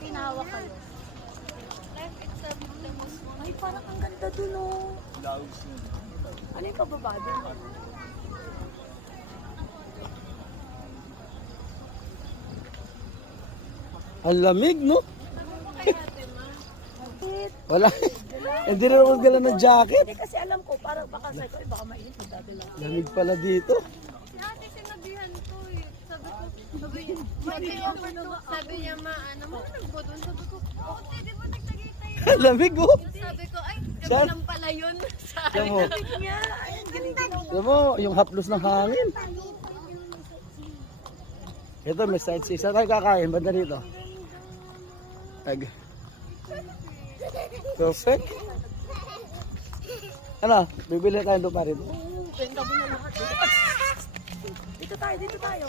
Tinawa kayo. Ay, parang ang ganda dun, oh. Ano yung pababa dun? Ang lamig, no? Bakit? Wala. Hindi na naman gala ng jacket. Hindi kasi alam ko, parang baka sa ito, baka mainit, magdadala. Lamig pala dito. Si ate sinabihan ko eh. Sabi niya, ma, ano mo nagbo doon? Sabi ko, oh, di ba nagtagitay? Ang lamig, oh. Sabi ko, ay, Saan? gabi lang pala yun. Alam mo, Nga, ay, ang galing. alam mo, yung haplos ng hangin. Ito, may sightseeing. Saan tayo kakain? Banda dito. Perfect. Ano? Bibili tayo doon pa rin. Benta mo na lahat. Dito tayo, dito tayo.